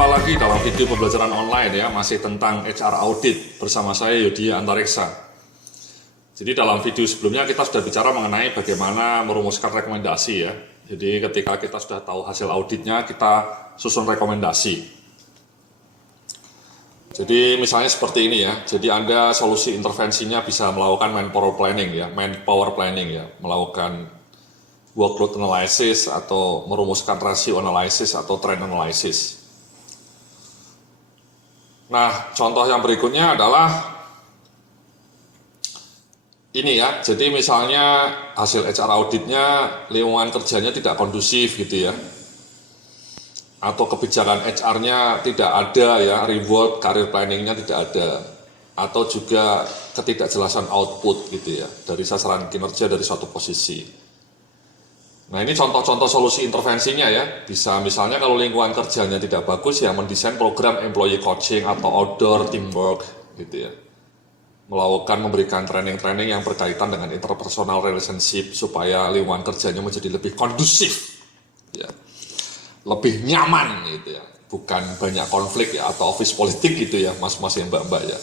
Jumpa lagi dalam video pembelajaran online ya, masih tentang HR Audit bersama saya Yudhya Antareksa. Jadi dalam video sebelumnya kita sudah bicara mengenai bagaimana merumuskan rekomendasi ya. Jadi ketika kita sudah tahu hasil auditnya, kita susun rekomendasi. Jadi misalnya seperti ini ya, jadi Anda solusi intervensinya bisa melakukan manpower planning ya, melakukan workload analysis atau merumuskan ratio analysis atau trend analysis. Nah, contoh yang berikutnya adalah ini ya, jadi misalnya hasil HR auditnya lingkungan kerjanya tidak kondusif gitu ya, atau kebijakan HR-nya tidak ada ya, reward, career planning-nya tidak ada, atau juga ketidakjelasan output gitu ya, dari sasaran kinerja dari suatu posisi. Nah ini contoh-contoh solusi intervensinya ya, bisa misalnya kalau lingkungan kerjanya tidak bagus ya mendesain program employee coaching atau outdoor teamwork gitu ya. Memberikan training-training yang berkaitan dengan interpersonal relationship supaya lingkungan kerjanya menjadi lebih kondusif ya, lebih nyaman gitu ya, bukan banyak konflik ya atau office politik gitu ya mas-mas ya mbak-mbak ya.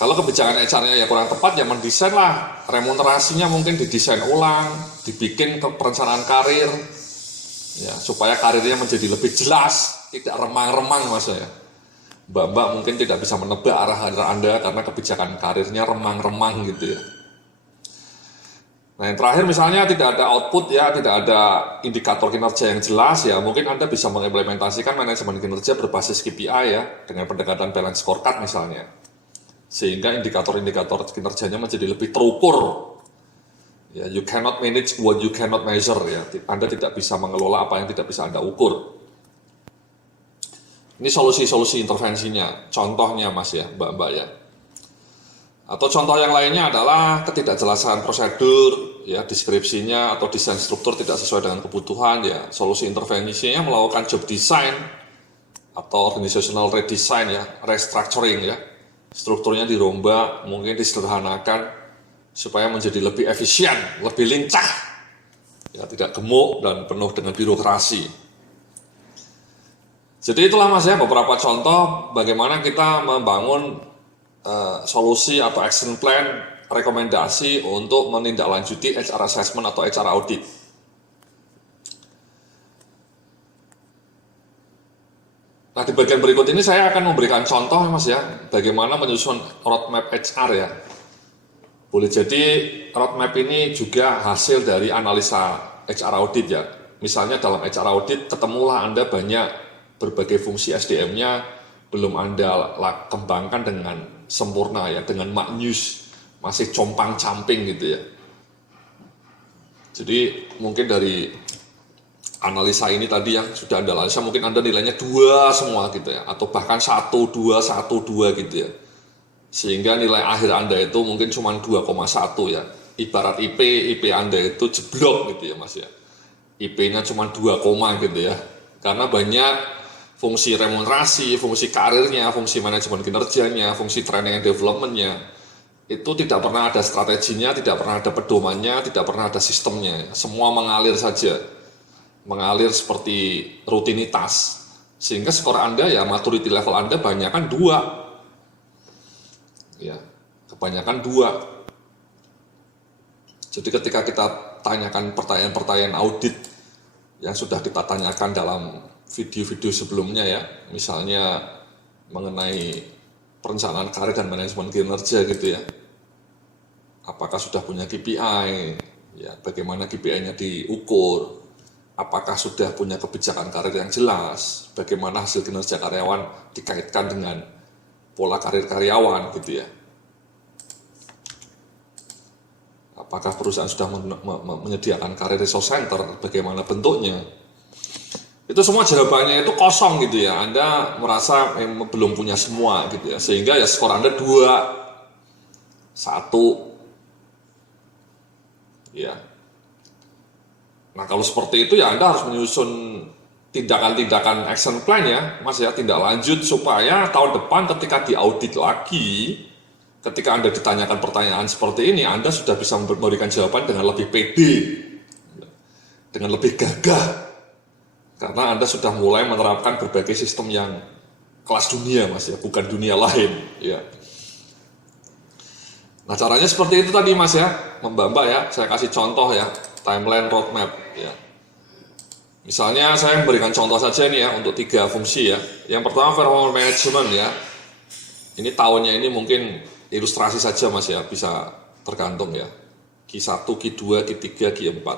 Kalau kebijakan HR-nya ya kurang tepat, ya mendesain lah, remunerasinya mungkin didesain ulang, dibikin ke perencanaan karir, ya supaya karirnya menjadi lebih jelas, tidak remang-remang mas ya. Mbak-mbak mungkin tidak bisa menebak arah Anda karena kebijakan karirnya remang-remang gitu ya. Nah yang terakhir misalnya tidak ada output ya, tidak ada indikator kinerja yang jelas ya, mungkin Anda bisa mengimplementasikan manajemen kinerja berbasis KPI ya, dengan pendekatan balance scorecard misalnya. Sehingga indikator-indikator kinerjanya menjadi lebih terukur. Ya, you cannot manage what you cannot measure ya. Anda tidak bisa mengelola apa yang tidak bisa Anda ukur. Ini solusi-solusi intervensinya, contohnya mas ya, mbak-mbak ya. Atau contoh yang lainnya adalah ketidakjelasan prosedur, ya deskripsinya atau desain struktur tidak sesuai dengan kebutuhan ya. Solusi intervensinya melakukan job design atau organizational redesign ya, restructuring ya. Strukturnya dirombak, mungkin disederhanakan supaya menjadi lebih efisien, lebih lincah, ya tidak gemuk dan penuh dengan birokrasi. Jadi itulah mas ya beberapa contoh bagaimana kita membangun solusi atau action plan, rekomendasi untuk menindaklanjuti HR assessment atau HR audit. Nah di bagian berikut ini saya akan memberikan contoh mas ya, bagaimana menyusun roadmap HR ya. Boleh jadi roadmap ini juga hasil dari analisa HR audit ya. Misalnya dalam HR audit ketemulah Anda banyak berbagai fungsi SDM-nya belum Anda kembangkan dengan sempurna ya, dengan maknyus, masih compang-camping gitu ya. Jadi mungkin dari analisa ini tadi yang sudah Anda analisa mungkin Anda nilainya 2 semua gitu ya, atau bahkan 1, 2, 1, 2 gitu ya, sehingga nilai akhir Anda itu mungkin cuma 2,1 ya, ibarat IP Anda itu jeblok gitu ya mas ya, IP-nya cuma 2, gitu ya, karena banyak fungsi remunerasi, fungsi karirnya, fungsi manajemen kinerjanya, fungsi training and development-nya itu tidak pernah ada strateginya, tidak pernah ada pedomannya, tidak pernah ada sistemnya, semua mengalir saja, mengalir seperti rutinitas, sehingga skor Anda ya maturity level Anda kebanyakan 2 ya, kebanyakan 2. Jadi ketika kita tanyakan pertanyaan-pertanyaan audit yang sudah kita tanyakan dalam video-video sebelumnya ya, misalnya mengenai perencanaan karir dan manajemen kinerja gitu ya, apakah sudah punya KPI ya, bagaimana KPI-nya diukur, apakah sudah punya kebijakan karir yang jelas, bagaimana hasil kinerja karyawan dikaitkan dengan pola karir karyawan gitu ya. Apakah perusahaan sudah menyediakan karir resource center, bagaimana bentuknya. Itu semua jawabannya itu kosong gitu ya. Anda merasa belum punya semua gitu ya. Sehingga ya skor Anda 2, 1 ya. Nah kalau seperti itu ya Anda harus menyusun tindakan-tindakan action plan ya mas ya, tindak lanjut supaya tahun depan ketika diaudit lagi, ketika Anda ditanyakan pertanyaan seperti ini, Anda sudah bisa memberikan jawaban dengan lebih pede, dengan lebih gagah, Karena Anda sudah mulai menerapkan berbagai sistem yang kelas dunia Mas ya, bukan dunia lain ya. Nah caranya seperti itu tadi Mas ya, Mbak ya, saya kasih contoh ya, timeline roadmap ya. Misalnya saya memberikan contoh saja nih ya untuk 3 fungsi ya. Yang pertama performance management ya. Ini tahunnya ini mungkin ilustrasi saja Mas ya, bisa tergantung ya. Q1, Q2, Q3, Q4.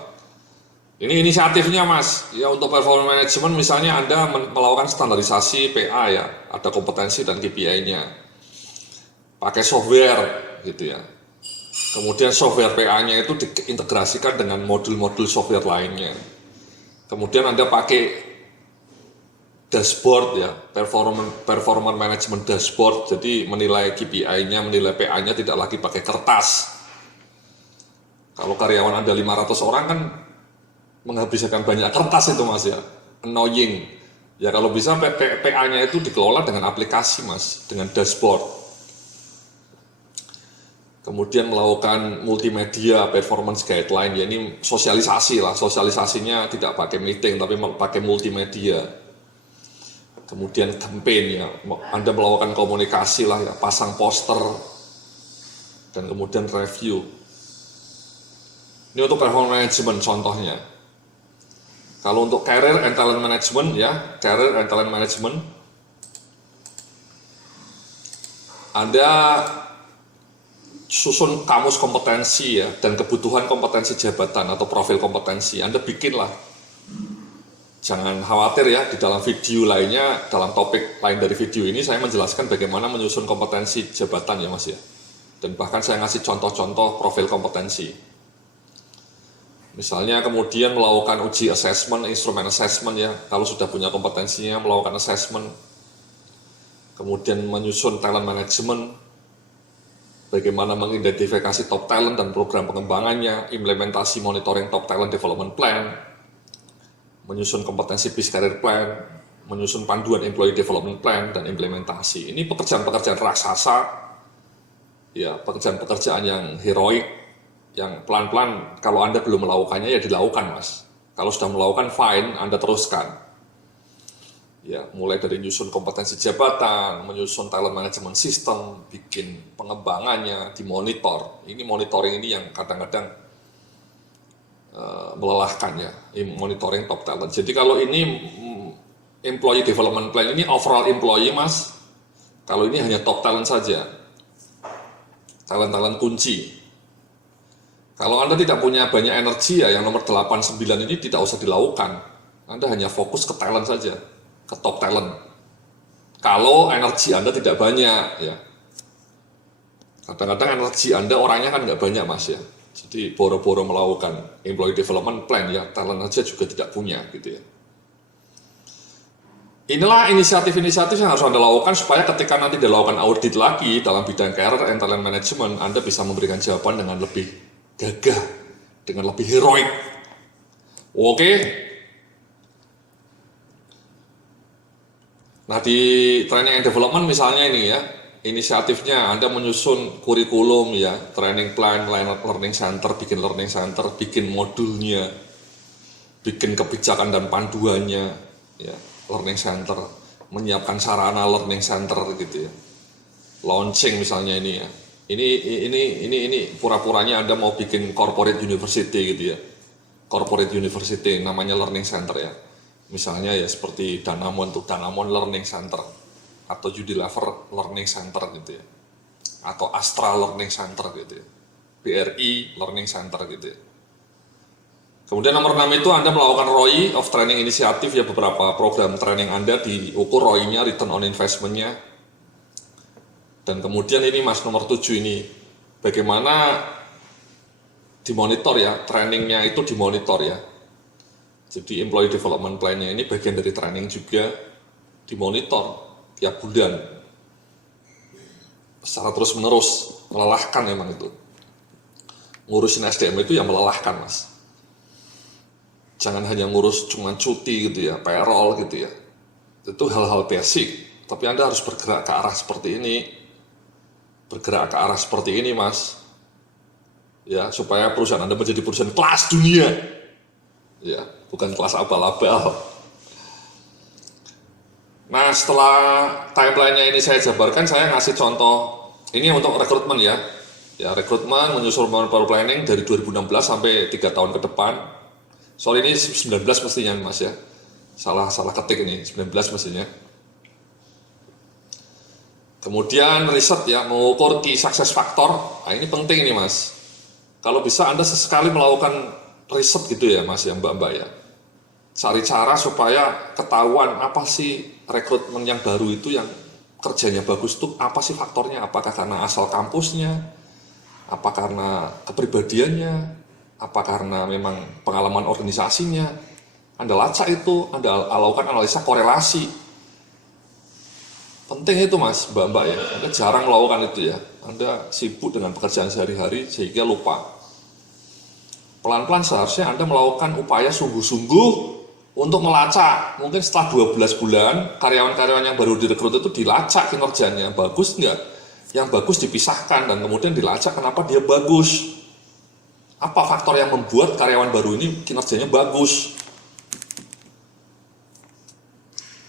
Ini inisiatifnya Mas, ya untuk performance management misalnya Anda melakukan standarisasi PA ya, ada kompetensi dan KPI-nya. Pakai software gitu ya. Kemudian software PA-nya itu diintegrasikan dengan modul-modul software lainnya. Kemudian Anda pakai dashboard ya, performance management dashboard, jadi menilai KPI-nya, menilai PA-nya tidak lagi pakai kertas. Kalau karyawan Anda 500 orang kan menghabiskan banyak kertas itu Mas ya, annoying. Ya kalau bisa PA-nya itu dikelola dengan aplikasi Mas, dengan dashboard. Kemudian melakukan multimedia performance guideline, ya ini sosialisasi lah, sosialisasinya tidak pakai meeting tapi pakai multimedia. Kemudian campaign ya, Anda melakukan komunikasi lah ya, pasang poster dan kemudian review. Ini untuk performance management contohnya. Kalau untuk career and talent management ya, career and talent management, Anda susun kamus kompetensi ya, dan kebutuhan kompetensi jabatan atau profil kompetensi. Anda bikinlah. Jangan khawatir ya, di dalam video lainnya, dalam topik lain dari video ini saya menjelaskan bagaimana menyusun kompetensi jabatan ya Mas ya. Dan bahkan saya ngasih contoh-contoh profil kompetensi. Misalnya kemudian melakukan uji assessment, instrumen assessment ya, kalau sudah punya kompetensinya melakukan assessment. Kemudian menyusun talent management, bagaimana mengidentifikasi top talent dan program pengembangannya, implementasi monitoring top talent development plan, menyusun kompetensi bis career plan, menyusun panduan employee development plan, dan implementasi. Ini pekerjaan-pekerjaan raksasa, ya pekerjaan-pekerjaan yang heroik, yang pelan-pelan kalau Anda belum melakukannya ya dilakukan Mas. Kalau sudah melakukan fine, Anda teruskan. Ya, mulai dari menyusun kompetensi jabatan, menyusun talent management system, bikin pengembangannya, dimonitor. Ini monitoring ini yang kadang-kadang melelahkan ya, monitoring top talent. Jadi kalau ini employee development plan, ini overall employee Mas. Kalau ini hanya top talent saja, talent-talent kunci. Kalau Anda tidak punya banyak energi ya, yang nomor 8, 9 ini tidak usah dilakukan. Anda hanya fokus ke talent saja, ke top talent. Kalau energi Anda tidak banyak ya. Kadang-kadang energi Anda orangnya kan nggak banyak Mas ya. Jadi boro-boro melakukan employee development plan ya, talent aja juga tidak punya gitu ya. Inilah inisiatif-inisiatif yang harus Anda lakukan supaya ketika nanti dilakukan audit lagi dalam bidang career and talent management, Anda bisa memberikan jawaban dengan lebih gagah, dengan lebih heroik. Oke. Nah di training and development misalnya ini ya, inisiatifnya Anda menyusun kurikulum ya, training plan, learning center, bikin learning center, bikin modulnya, bikin kebijakan dan panduannya ya, learning center, menyiapkan sarana learning center gitu ya. Launching misalnya ini ya. Ini pura-puranya Anda mau bikin corporate university gitu ya. Corporate university namanya learning center ya. Misalnya ya seperti Danamon Learning Center atau Unilever Learning Center gitu ya. Atau Astra Learning Center gitu ya. BRI Learning Center gitu ya. Kemudian nomor 6 itu Anda melakukan ROI of Training Initiative ya, beberapa program training Anda diukur ROI-nya, return on investment-nya. Dan kemudian ini Mas nomor 7 ini, bagaimana dimonitor ya, trainingnya itu dimonitor ya. Jadi employee development plan-nya ini bagian dari training juga, dimonitor tiap bulan. Secara terus menerus, melelahkan memang itu. Ngurusin SDM itu yang melelahkan Mas. Jangan hanya ngurus cuma cuti gitu ya, payroll gitu ya. Itu hal-hal basic, tapi Anda harus bergerak ke arah seperti ini. Bergerak ke arah seperti ini Mas, ya supaya perusahaan Anda menjadi perusahaan kelas dunia, ya bukan kelas abal-abal. Nah, setelah timeline-nya ini saya jabarkan, saya ngasih contoh ini untuk rekrutmen ya. Ya, rekrutmen menyusul power planning dari 2016 sampai 3 tahun ke depan. Soal ini 19 mestinya Mas ya. Salah ketik ini, 19 mestinya. Kemudian riset ya, mengukur key success factor. Nah, ini penting ini Mas. Kalau bisa Anda sesekali melakukan riset gitu ya Mas ya, Mbak-mbak ya. Cari cara supaya ketahuan apa sih rekrutmen yang baru itu yang kerjanya bagus tuh apa sih faktornya? Apakah karena asal kampusnya? Apa karena kepribadiannya? Apa karena memang pengalaman organisasinya? Anda lacak itu, Anda lakukan analisa korelasi. Penting itu Mas, Mbak-mbak ya. Anda jarang melakukan itu ya. Anda sibuk dengan pekerjaan sehari-hari sehingga lupa. Pelan-pelan seharusnya Anda melakukan upaya sungguh-sungguh untuk melacak. Mungkin setelah 12 bulan, karyawan-karyawan yang baru direkrut itu dilacak kinerjanya. Bagus enggak? Yang bagus dipisahkan dan kemudian dilacak kenapa dia bagus. Apa faktor yang membuat karyawan baru ini kinerjanya bagus?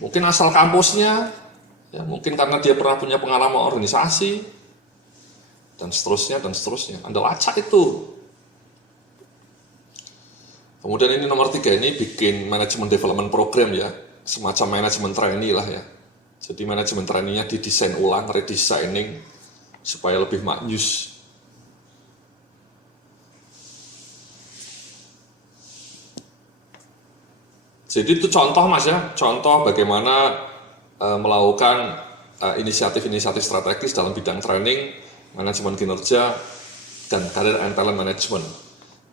Mungkin asal kampusnya, ya, mungkin karena dia pernah punya pengalaman organisasi, dan seterusnya, dan seterusnya. Anda lacak itu. Kemudian ini nomor 3 ini bikin manajemen development program ya, semacam manajemen trainee lah ya. Jadi manajemen trainee-nya didesain ulang, redesigning supaya lebih maknyus. Jadi itu contoh Mas ya, contoh bagaimana melakukan inisiatif-inisiatif strategis dalam bidang training, manajemen kinerja, dan career and talent management.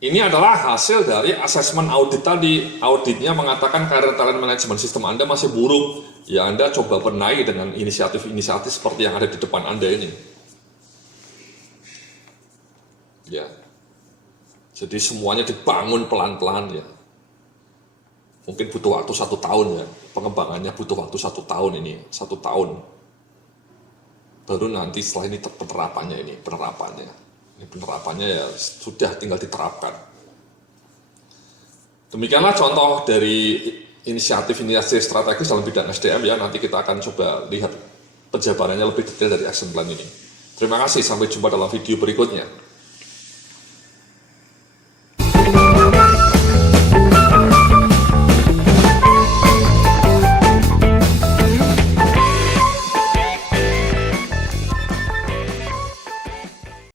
Ini adalah hasil dari asesmen audit tadi. Auditnya mengatakan career talent management sistem Anda masih buruk. Ya Anda coba benahi dengan inisiatif-inisiatif seperti yang ada di depan Anda ini. Ya. Jadi semuanya dibangun pelan-pelan ya. Mungkin butuh waktu 1 tahun ya. Pengembangannya butuh waktu 1 tahun ini. 1 tahun. Baru nanti setelah ini penerapannya. Ini penerapannya ya sudah tinggal diterapkan. Demikianlah contoh dari inisiatif strategis dalam bidang SDM ya. Nanti kita akan coba lihat penjabarannya lebih detail dari action plan ini. Terima kasih, sampai jumpa dalam video berikutnya.